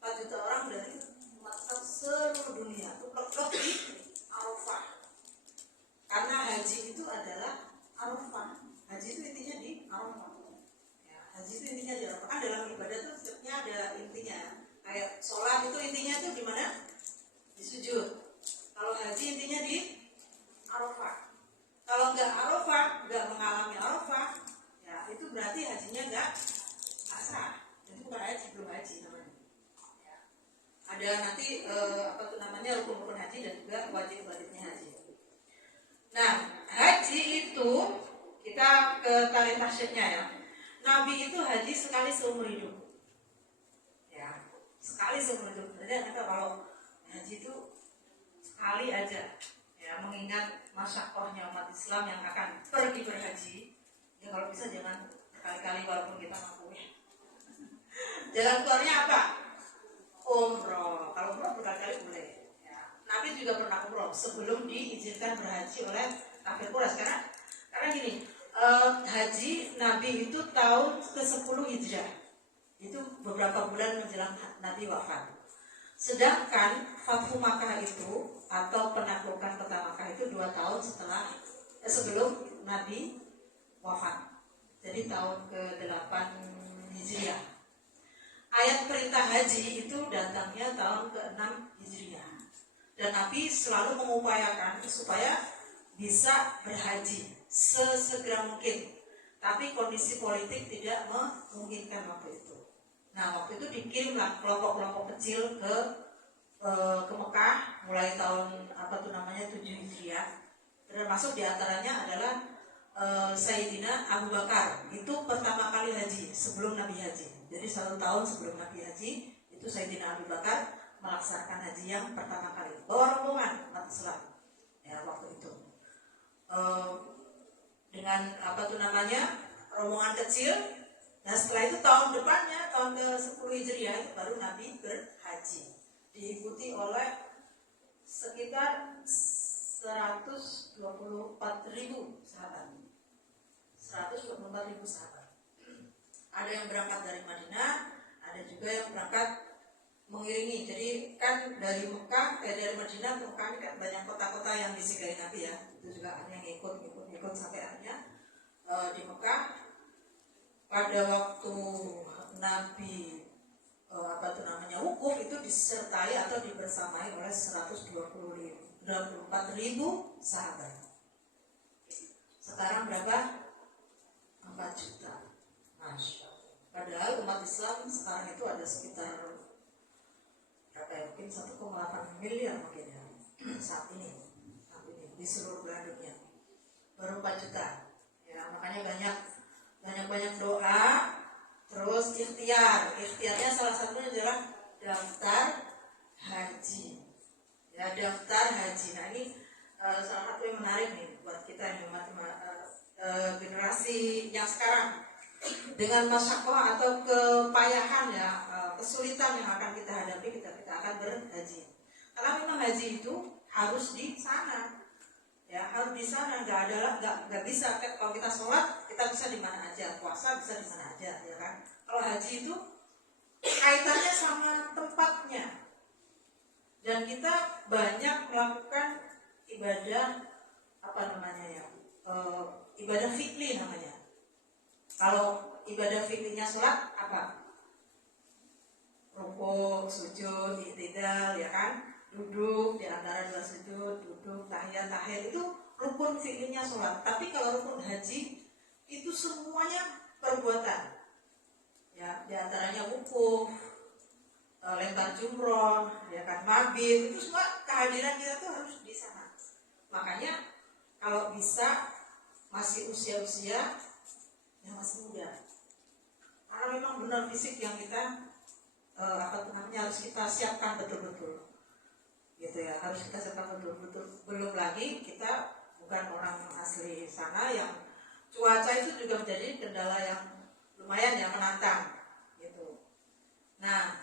4 juta orang dari umat Islam seluruh dunia itu plek-plek di Arafah. Karena haji itu adalah Arafah. Haji itu intinya di Arafah. Ya, haji itu intinya di Arafah. Kan dalam ibadah itu setiapnya ada intinya. Kayak sholat itu intinya tuh di mana? Di sujud. Kalau haji intinya di Arafah. Kalau nggak Arafah, nggak mengalami Arafah, ya itu berarti hajinya nggak sah. Itu bukan haji, belum haji namanya. Ya. Ada nanti rukun-rukun haji dan juga wajib-wajibnya haji. Nah, haji itu kita ke tarikh tasyri'nya ya. Nabi itu haji sekali seumur hidup. Ya, sekali seumur hidup. Jadi kalau haji itu sekali aja. Ya, mengingat masyakohnya umat Islam yang akan pergi berhaji. Ya kalau bisa jangan berkali-kali walaupun kita mampu ya. Jalan keluarnya apa? Umroh. Kalau umroh berkali-kali boleh. Ya. Nabi juga pernah umroh sebelum diizinkan berhaji oleh kafir Quraisy. Karena gini, haji Nabi itu tahun ke-10 Hijrah. Itu beberapa bulan menjelang Nabi wafat. Sedangkan Fathu Makkah itu atau penaklukan kota Makkah itu 2 tahun sebelum Nabi wafat. jadi tahun ke-8 Hijriah. Ayat perintah haji itu datangnya tahun ke-6 Hijriah. Dan Nabi selalu mengupayakan supaya bisa berhaji sesegera mungkin. Tapi kondisi politik tidak memungkinkan waktu itu. Nah, waktu itu dikirimlah kelompok-kelompok kecil ke Mekah mulai tahun 7 Hijriah. Termasuk diantaranya adalah Sayyidina Abu Bakar. Itu pertama kali haji sebelum Nabi haji. Jadi 1 tahun sebelum Nabi haji itu Sayyidina Abu Bakar melaksanakan haji yang pertama kali. Bawa rombongan umat Islam ya waktu itu. Dengan rombongan kecil. Nah, setelah itu tahun depannya, tahun ke-10 Hijriah itu baru Nabi berhaji. Diikuti oleh sekitar 124.000 sahabat. 124.000 sahabat. Ada yang berangkat dari Madinah, ada juga yang berangkat mengiringi. Jadi kan dari Madinah ke Mekah ini kan banyak kota-kota yang disinggahi Nabi ya. Itu juga ada yang ikut sampai akhirnya di Mekah. Pada waktu Nabi wukuf itu disertai atau dibersamai oleh 124.000 sahabat. Sekarang berapa? 4 juta. Masya Allah. Padahal umat Islam sekarang itu ada sekitar mungkin 1,8 miliar mungkin ya saat ini di seluruh belahan dunia. Baru 4 juta. Ya, makanya banyak doa, terus ikhtiarnya salah satunya adalah daftar haji. Ya, daftar haji. Nah, ini salah satu yang menarik nih buat kita yang generasi yang sekarang dengan masyakoh atau kepayahan ya, kesulitan yang akan kita hadapi kita akan berhaji. Karena memang haji itu harus di sana. Ya, harus di sana, nggak bisa kalau kita sholat kita bisa di mana aja, puasa bisa di mana aja, ya kan? Kalau haji itu kaitannya sama tempatnya, dan kita banyak melakukan ibadah ibadah fikri namanya. Kalau ibadah fikrinya sholat apa? Rukuk, sujud, i'tidal, ya kan? Duduk di antara 2 sujud, duduk, tahiyat itu rukun fikirnya sholat. Tapi kalau rukun haji itu semuanya perbuatan. Ya, di antaranya wukuf, lempar jumroh, ya kan, mabit, itu semua kehadiran kita tuh harus di sana. Makanya kalau bisa masih usia-usia yang masih muda. Karena memang benar fisik yang kita harus kita siapkan betul-betul. Gitu ya, harus kita siapkan betul-betul. Belum lagi kita bukan orang asli sana yang cuaca itu juga menjadi kendala yang lumayan yang menantang gitu. Nah,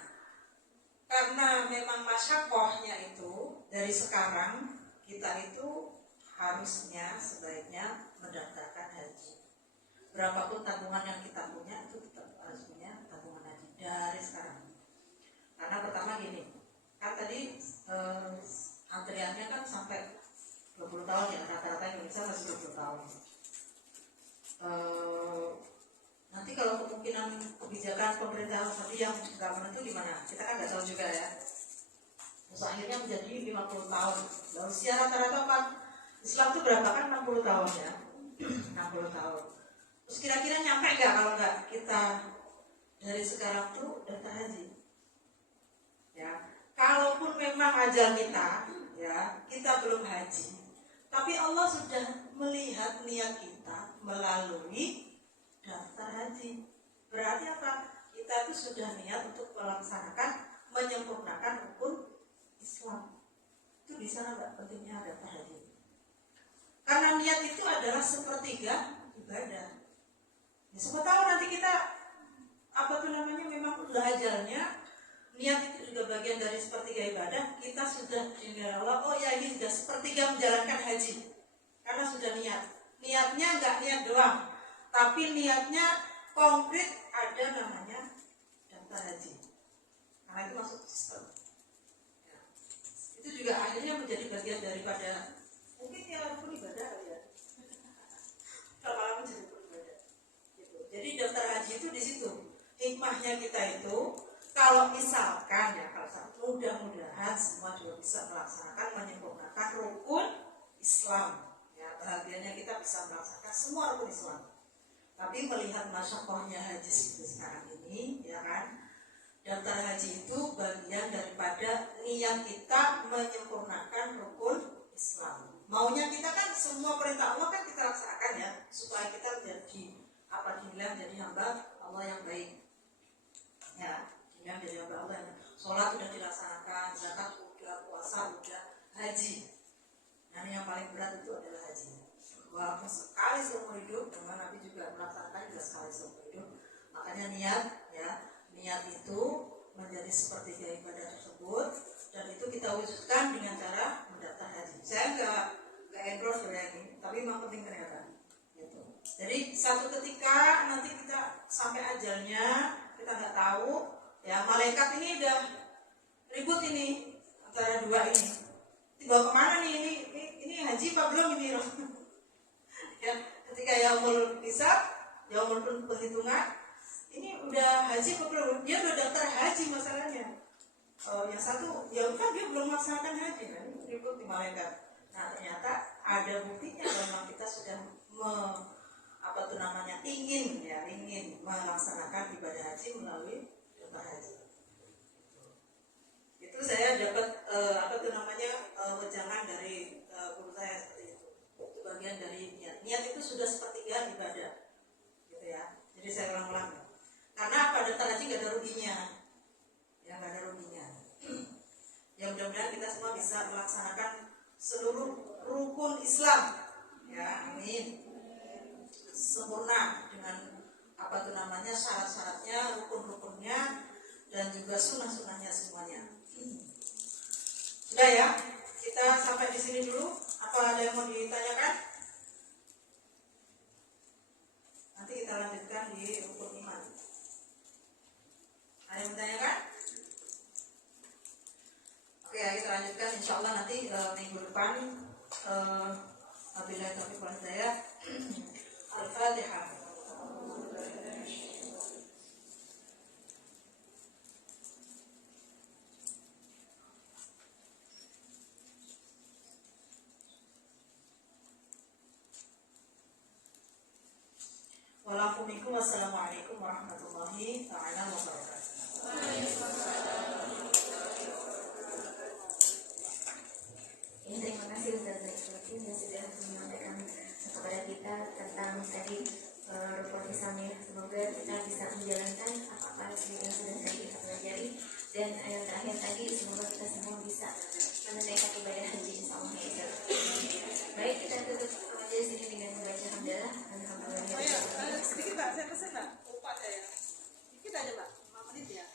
karena memang masyakohnya itu dari sekarang kita itu harusnya sebaiknya mendaftarkan haji. Berapapun tabungan yang kita punya itu tetap harus punya tabungan haji dari sekarang. Karena pertama gini, kan tadi antriannya kan sampai 20 tahun ya, rata-rata Indonesia masih 20 tahun. Nanti kalau kemungkinan kebijakan pemerintah tadi yang nggak menentu gimana? Kita kan nggak tahu juga ya. Terus akhirnya menjadi 50 tahun. Dan usia rata-rata kan Islam itu berapa kan 60 tahun ya, 60 tahun. Terus kira-kira nyampe nggak kalau nggak kita dari sekarang tuh daftar haji? Ya, kalaupun memang ajal kita, ya kita belum haji, tapi Allah sudah melihat niat kita melalui daftar haji. Berarti apa? Kita itu sudah niat untuk melaksanakan, menyempurnakan rukun Islam. Itu di sana nggak pentingnya daftar haji. Karena niat itu adalah sepertiga ibadah. Ya, siapa tahu nanti kita memang udah ajalnya. Niat itu juga bagian dari sepertiga ibadah. Kita sudah Allah, oh ya ini sudah sepertiga menjalankan haji. Karena sudah niat. Niatnya nggak niat doang, tapi niatnya konkret, ada namanya daftar haji. Karena itu masuk sistem. Ya. Itu juga akhirnya menjadi bagian daripada mungkin ya rukun ibadah ya. Kalau menjadi rukun ibadah. Gitu. di situ. Hikmahnya kita itu kalau misalkan ya, kalau mudah-mudahan semua juga bisa melaksanakan, menyempurnakan rukun Islam. Ya, bahagianya kita bisa melaksanakan semua rukun Islam. Tapi melihat masyakohnya haji sekarang ini, ya kan, daftar haji itu bagian daripada niat kita menyempurnakan rukun Islam. Maunya kita kan semua perintah Allah kan kita laksanakan ya, supaya kita menjadi dinilai menjadi hamba Allah yang baik. Ya, dinilai menjadi hamba Allah yang baik. Sholat sudah dilaksanakan, zakat sudah, puasa sudah, haji. Nah, yang paling berat itu adalah haji. Walaupun sekali seumur hidup, dengan Nabi juga melaksanakan juga sekali seumur hidup. Makanya niat itu menjadi sepertiga ibadah tersebut, dan itu kita wujudkan dengan cara mendaftar haji. Saya nggak endorse ya ini, tapi memang penting ternyata. Gitu. Jadi satu ketika nanti kita sampai ajalnya kita nggak tahu, ya malaikat ini udah ribut ini antara dua ini. Dibawa kemana nih ini haji apa belum ini? Ya, ketika yaumul hisab, yaumul penghitungan, ini udah haji apa belum? Dia udah daftar haji masalahnya. Yang satu, ya kan dia belum melaksanakan haji, kan? Ribut di malaikat. Nah ternyata ada buktinya bahwa kita sudah ingin melaksanakan ibadah haji melalui daftar haji. Itu saya dapat wejangan dari guru saya seperti itu. Itu bagian dari niat. Niat itu sudah sepertiga ibadah, gitu ya. Jadi saya ulang-ulang. Karena apa? Daftar haji gak ada ruginya. Ya gak ada ruginya. Ya mudah-mudahan kita semua bisa melaksanakan seluruh rukun Islam. Ya, amin. Sempurna dengan syarat-syaratnya, rukun-rukunnya, dan juga sunnah-sunnahnya semuanya. Sudah ya, kita sampai di sini dulu. Apa ada yang mau ditanyakan? Nanti kita lanjutkan di rukun iman. Ada yang bertanyakan? Oke, ya, kita lanjutkan. Insya Allah nanti minggu depan. Wabillahi taufiq wal hidayah. Al-Fatihah. Wassalamualaikum warahmatullahi taala wabarakatuh. Terima kasih Ustaz Zaitun yang sudah menyampaikan kepada kita tentang tadi rukun Islam ya. Semoga kita bisa menjalankan apa-apa yang sudah kita pelajari, dan yang terakhir tadi semoga kita semua bisa menunaikan ibadah haji insyaallah ya. Baik, kita tutup majelis ini dengan membaca hamdalah. Alhamdulillah. Sedikit Pak, saya pesan Pak. Lupa saya. Sedikit aja Pak, 5 menit ya.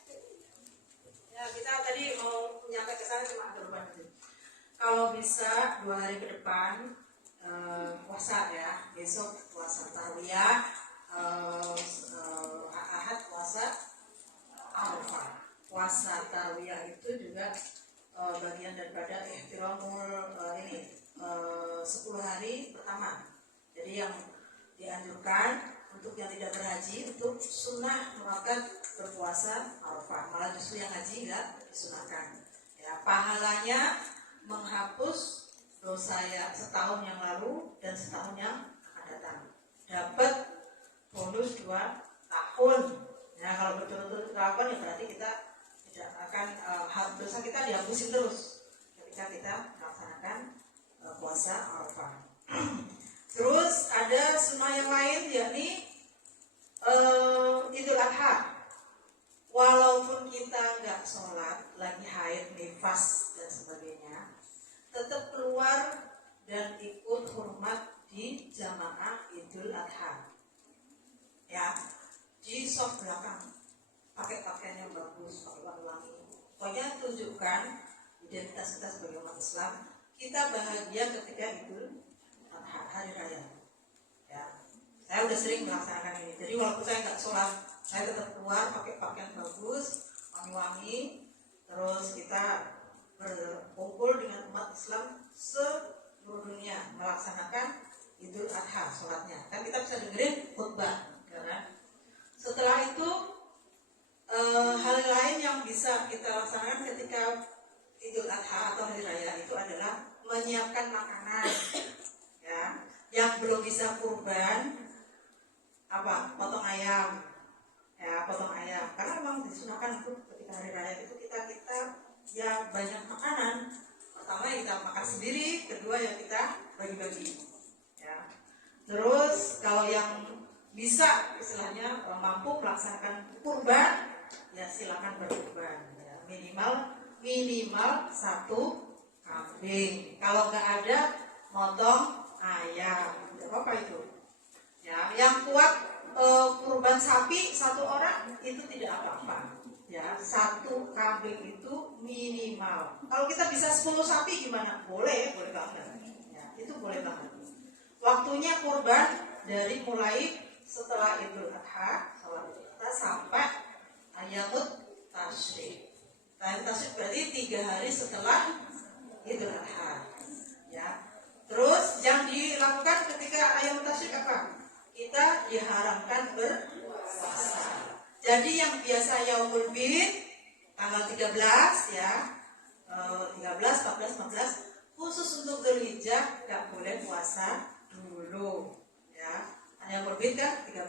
Ya kita tadi mau nyampe ke sana cuma agak lupa nanti. Kalau bisa 2 hari ke depan puasa ya, besok puasa Tarwiyah, Ahad puasa Arafah. Puasa Tarwiyah itu juga bagian daripada ihtiramul 10 hari pertama. Jadi yang dianjurkan untuk yang tidak berhaji untuk sunnah melakukan berpuasa Arafah. Malah justru yang haji enggak disunahkan. Ya, pahalanya menghapus dosa ya setahun yang lalu dan setahun yang akan datang. Dapat bonus 2 tahun. Nah kalau betul-betul dilakukan ya berarti kita tidak akan dosa kita dihapusin terus ketika kita melaksanakan puasa Arafah. Terus ada sunnah yang lain yakni Idul Adha. Walaupun kita nggak sholat, lagi haid, nifas dan sebagainya, tetap keluar dan ikut hormat di jamaah Idul Adha. Ya, di saf belakang, pakai pakaian yang bagus, pakai wangi-wangi. Pokoknya tunjukkan identitas kita sebagai umat Islam. Kita bahagia ketika Idul Adha, hari raya. Ya, saya udah sering melaksanakan ini. Jadi walaupun saya nggak sholat, saya tetap keluar pakai pakaian bagus, wangi-wangi. Terus kita berkumpul dengan umat Islam seluruh dunia melaksanakan Idul Adha sholatnya. Kan kita bisa dengerin khutbah, karena Setelah itu hal lain yang bisa kita laksanakan ketika Idul Adha atau hari raya itu adalah menyiapkan makanan. Ya, yang belum bisa kurban apa? Potong ayam. Ya, potong ayam. Karena memang disunahkan itu ketika hari raya itu kita ya banyak makanan. Pertama ya kita makan sendiri, kedua ya kita bagi-bagi. Ya. Terus kalau yang bisa istilahnya mampu melaksanakan kurban, ya silakan berkurban. Ya. Minimal 1 kambing. Kalau nggak ada, motong ayam. Tidak apa-apa itu. Ya, yang kuat kurban sapi 1 orang itu tidak apa-apa. Ya, 1 kambing itu minimal. Kalau kita bisa 10 sapi gimana? Boleh banget. Ya, itu boleh banget. Waktunya kurban dari mulai setelah Idul Adha, kita sampai Ayamut Tasyrik. Ayamut Tasyrik berarti 3 hari setelah Idul Adha. Ya. Terus yang dilakukan ketika Ayamut Tasyrik apa? Kita diharamkan berpuasa. Jadi yang biasa Yaumul Bid tanggal 13 ya, 13, 14, 15 khusus untuk Dzulhijjah nggak boleh puasa dulu ya. Hanya berbeda kan 13,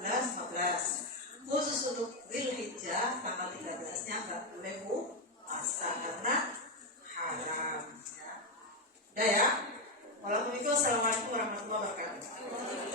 14, 15. Khusus untuk Dzulhijjah tanggal 13-nya nggak boleh puasa karena haram ya. Udah ya. Waalaikumsalam warahmatullahi wabarakatuh.